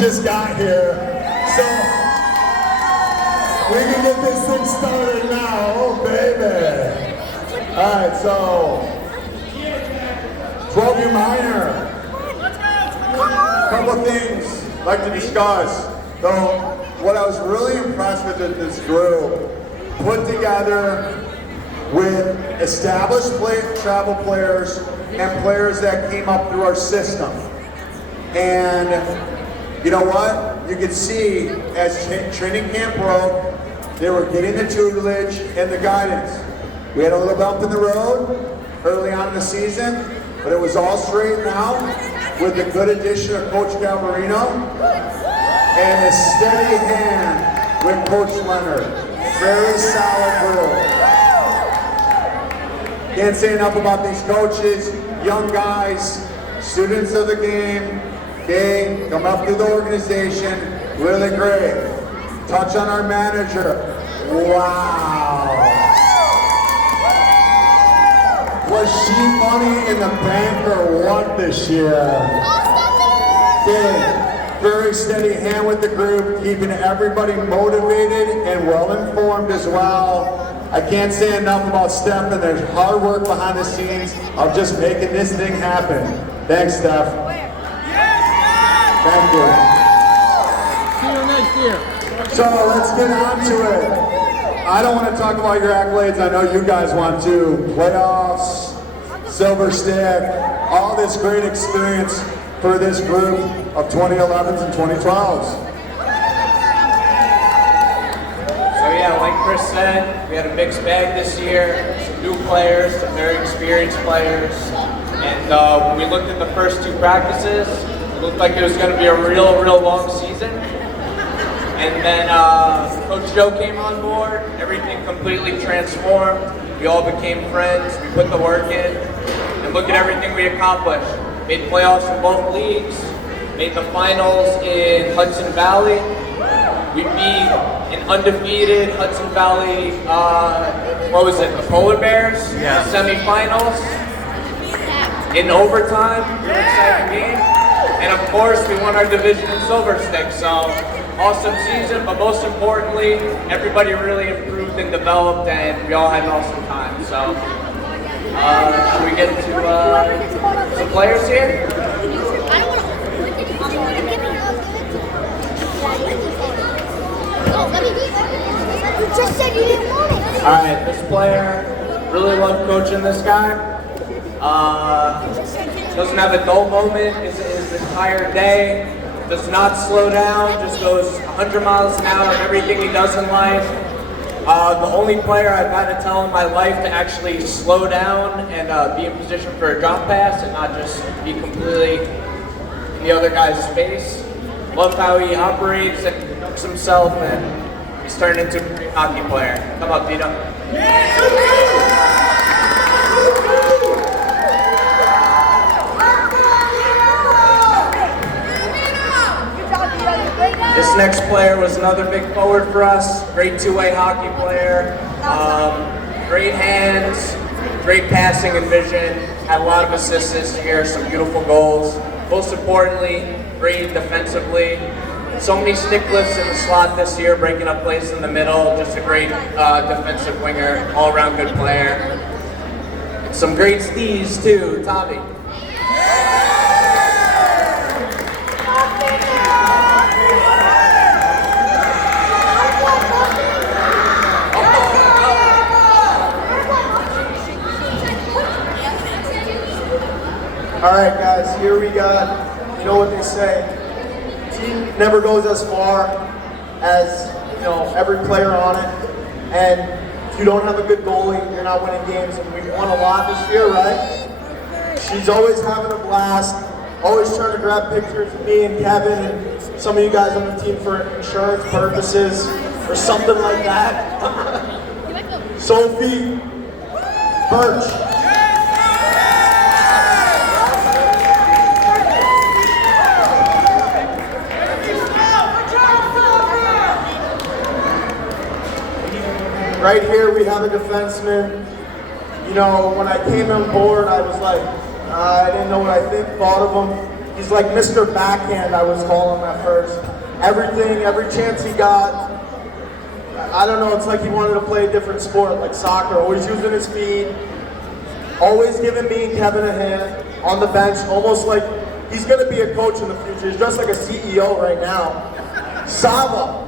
just got here, so we can get this thing started now. Oh, baby. All right, so 12U minor. Couple things I'd like to discuss. So, what I was really impressed with this group, put together with established travel players and players that came up through our system. And you know what? You could see as training camp broke, they were getting the tutelage and the guidance. We had a little bump in the road early on in the season, but it was all straightened out with the good addition of Coach Galvarino and a steady hand with Coach Leonard. Very solid group. Can't say enough about these coaches, young guys, students of the game. Okay, come up through the organization, really great. Touch on our manager. Wow. Was she money in the bank or what this year? Okay, very steady hand with the group, keeping everybody motivated and well informed as well. I can't say enough about Steph and there's hard work behind the scenes of just making this thing happen. Thanks, Steph. Thank you. See you next year. So let's get on to it. I don't want to talk about your accolades. I know you guys want to. Playoffs, silver stick, all this great experience for this group of 2011s and 2012s. So yeah, like Chris said, we had a mixed bag this year. Some new players, some very experienced players. And when we looked at the first two practices, it looked like it was going to be a real long season. And then Coach Joe came on board, everything completely transformed. We all became friends, we put the work in, and look at everything we accomplished. Made playoffs in both leagues, made the finals in Hudson Valley. We beat an undefeated Hudson Valley, the Polar Bears, Yeah. Semifinals. In overtime, really exciting game. And of course, we won our division in Silver Stick, so awesome season, but most importantly, everybody really improved and developed, and we all had an awesome time. So, should we get to some players here? You just said you didn't want it. All right, this player, really love coaching this guy. Doesn't have a dull moment his entire day. Does not slow down, just goes 100 miles an hour in everything he does in life. The only player I've had to tell in my life to actually slow down and be in position for a drop pass and not just be completely in the other guy's space. Love how he operates and conducts himself, and he's turned into a great hockey player. Come up, Tito. This next player was another big forward for us. Great two-way hockey player. Great hands, great passing and vision. Had a lot of assists this year, some beautiful goals. Most importantly, great defensively. So many stick lifts in the slot this year, breaking up plays in the middle. Just a great defensive winger, all-around good player. Some great stees too, Tommy. All right, guys, here we got, you know what they say, team never goes as far as, you know, every player on it, and if you don't have a good goalie, you're not winning games, and we won a lot this year, right? She's always having a blast, always trying to grab pictures of me and Kevin and some of you guys on the team for insurance purposes or something like that. Sophie Birch. Right here we have a defenseman. You know, when I came on board, I was like, I didn't know what I thought of him. He's like Mr. Backhand, I was calling him at first. Everything, every chance he got, I don't know, it's like he wanted to play a different sport, like soccer, always using his feet, always giving me and Kevin a hand on the bench, almost like he's going to be a coach in the future. He's just like a CEO right now. Sava.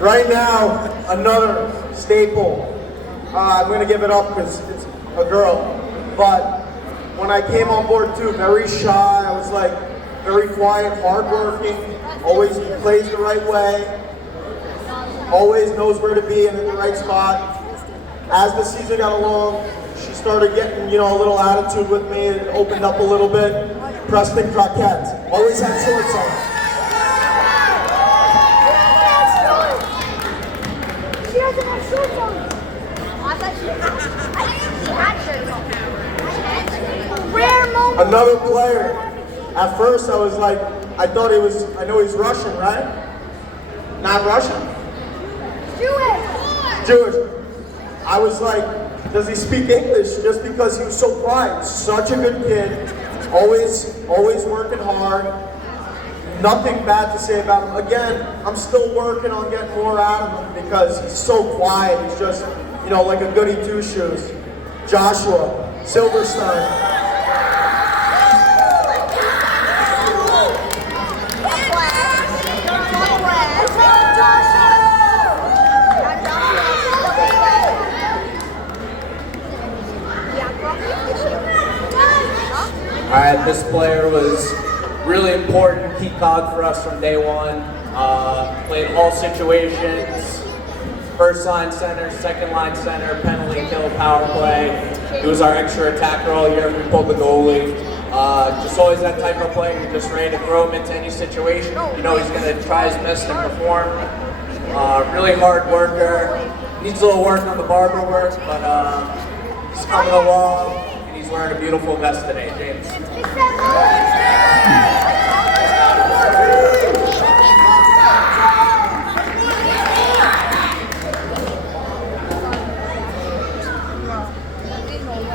Right now, another staple. I'm going to give it up because it's a girl. But when I came on board too, very shy. I was like very quiet, hardworking, always plays the right way, always knows where to be and in the right spot. As the season got along, she started getting, a little attitude with me. It opened up a little bit. Preston Croquette. Always had shorts on. She doesn't have shorts on. I thought she had shirts on. Rare moment. Another player. At first I was like, I know he's Russian, right? Not Russian? Jewish. I was like, does he speak English? Just because he was so quiet. Such a good kid. Always working hard. Nothing bad to say about him. Again, I'm still working on getting more out of him because he's so quiet. He's just, like a goody two-shoes. Joshua Silverstein. All right, this player was really important, key cog for us from day one. Played all situations, first line center, second line center, penalty kill, power play. He was our extra attacker all year. We pulled the goalie. Just always that type of player. You're just ready to throw him into any situation. He's going to try his best to perform. Really hard worker. Needs a little work on the barber work, but he's coming along. He's wearing a beautiful vest today, James.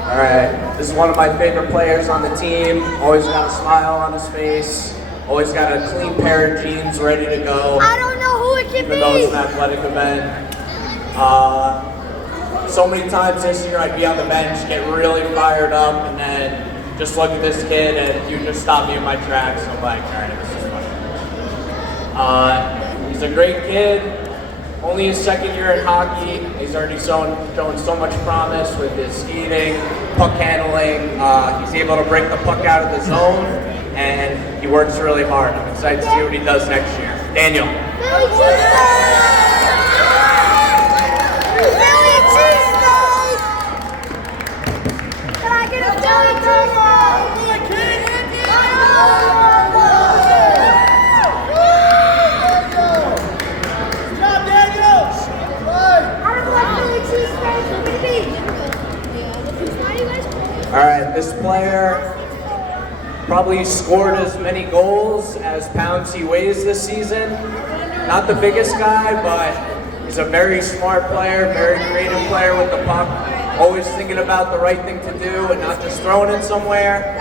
All right, this is one of my favorite players on the team. Always got a smile on his face. Always got a clean pair of jeans ready to go. I don't know who it could be. Even though it's an athletic event. So many times this year I'd be on the bench, get really fired up, and then just look at this kid and he would just stop me in my tracks. I'm like, all right, this is funny. He's a great kid. Only his second year in hockey. He's already shown so much promise with his skating, puck handling. He's able to break the puck out of the zone, and he works really hard. I'm excited to see what he does next year. Daniel. Can I get a Philly cheesesteak? All right, this player probably scored as many goals as pounds he weighs this season. Not the biggest guy, but he's a very smart player, very creative player with the puck. Always thinking about the right thing to do and not just throwing it somewhere.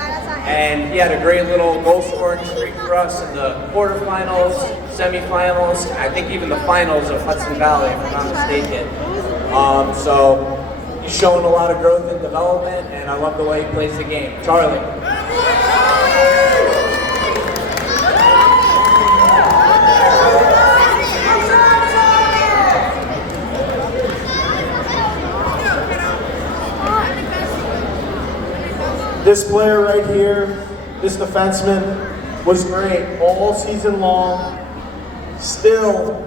And he had a great little goal scoring streak for us in the quarterfinals, semifinals, I think even the finals of Hudson Valley, if I'm not mistaken. So he's showing a lot of growth and development, and I love the way he plays the game. Charlie. This player right here, this defenseman, was great all season long. Still,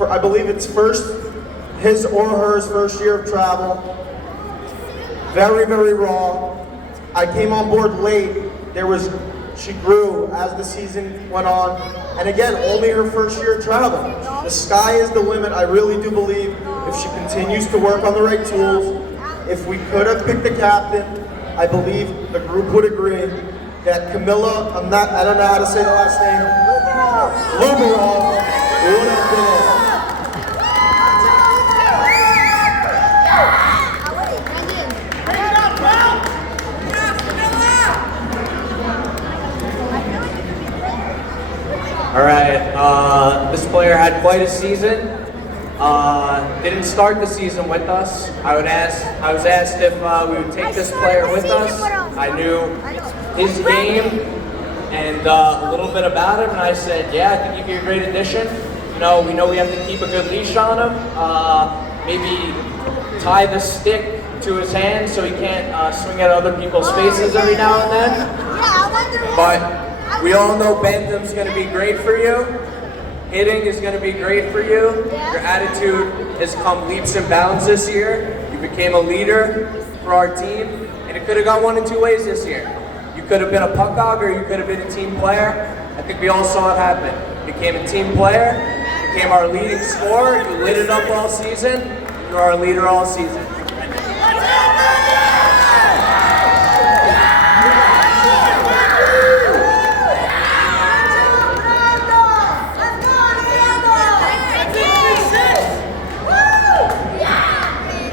I believe it's his or hers first year of travel. Very, very raw. I came on board late. She grew as the season went on. And again, only her first year of travel. The sky is the limit. I really do believe if she continues to work on the right tools, if we could have picked a captain, I believe the group would agree that Camilla, I don't know how to say the last name, Lubarov Who would have been? All right, this player had quite a season. Didn't start the season with us. I was asked if we would take this player with us. I knew his game and a little bit about him, and I said, yeah, I think he'd be a great addition. You know, we have to keep a good leash on him. Maybe tie the stick to his hand so he can't swing at other people's faces every now and then. But we all know Bentham's going to be great for you. Hitting is going to be great for you. Your attitude has come leaps and bounds this year. You became a leader for our team, and it could have gone one in two ways this year. You could have been a puck hog, or you could have been a team player. I think we all saw it happen. You became a team player, became our leading scorer. You lit it up all season. You were our leader all season.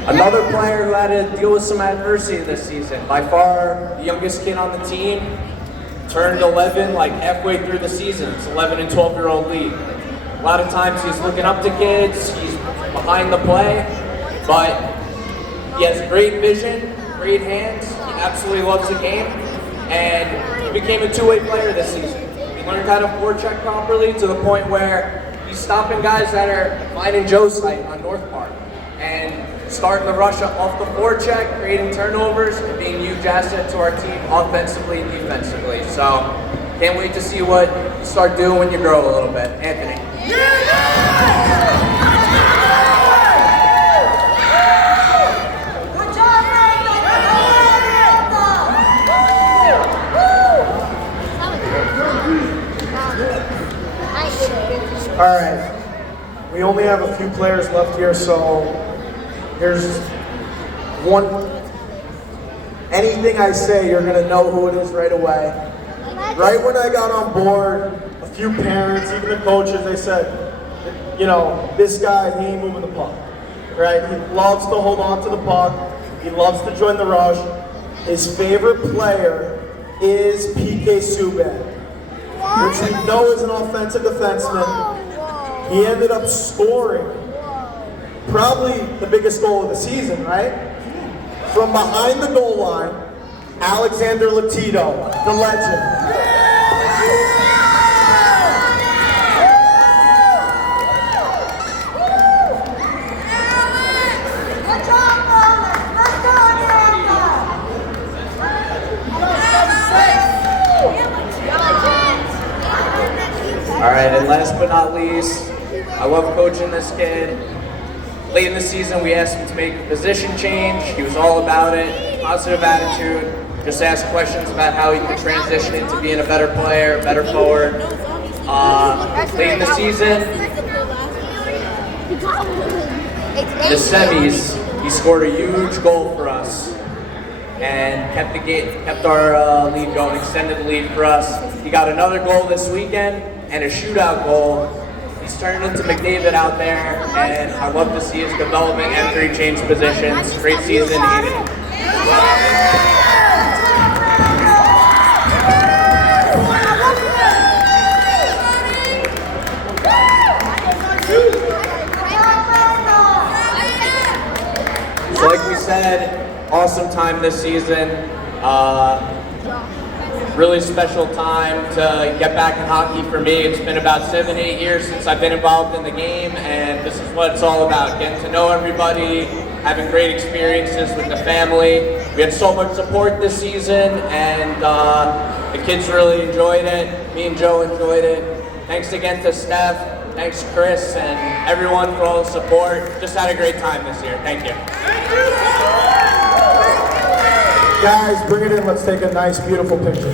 Another player who had to deal with some adversity this season, by far the youngest kid on the team, turned 11 like halfway through the season. It's 11 and 12-year-old league. A lot of times he's looking up to kids, he's behind the play, but he has great vision, great hands, he absolutely loves the game, and he became a two-way player this season. He learned how to forecheck properly to the point where he's stopping guys that are finding Joe's height on North Park, and starting the rush off the forecheck, creating turnovers, and being a huge asset to our team offensively and defensively. So, can't wait to see what you start doing when you grow a little bit. Anthony. All right. We only have a few players left here, so here's one. Anything I say, you're gonna know who it is right away. Right when I got on board, a few parents, even the coaches, they said, you know, this guy, he ain't moving the puck, right? He loves to hold on to the puck. He loves to join the rush. His favorite player is PK Subban, which we know is an offensive defenseman. He ended up scoring probably the biggest goal of the season, right? From behind the goal line, Alexander Latito, the legend. All right, and last but not least, I love coaching this kid. Late in the season, we asked him to make a position change. He was all about it, positive attitude. Just asked questions about how he could transition into being a better player, better forward. Late in the season, the semis, he scored a huge goal for us and kept our lead going, extended the lead for us. He got another goal this weekend and a shootout goal. He's turned into McDavid out there, and I love to see his development after he changed positions. Great season, Aiden. So like we said, awesome time this season. Really special time to get back in hockey for me. It's been about 7-8 years since I've been involved in the game, and this is what it's all about. Getting to know everybody, having great experiences with the family. We had so much support this season, and the kids really enjoyed it. Me and Joe enjoyed it. Thanks again to Steph, thanks Chris, and everyone for all the support. Just had a great time this year. Thank you. Guys, bring it in. Let's take a nice, beautiful picture.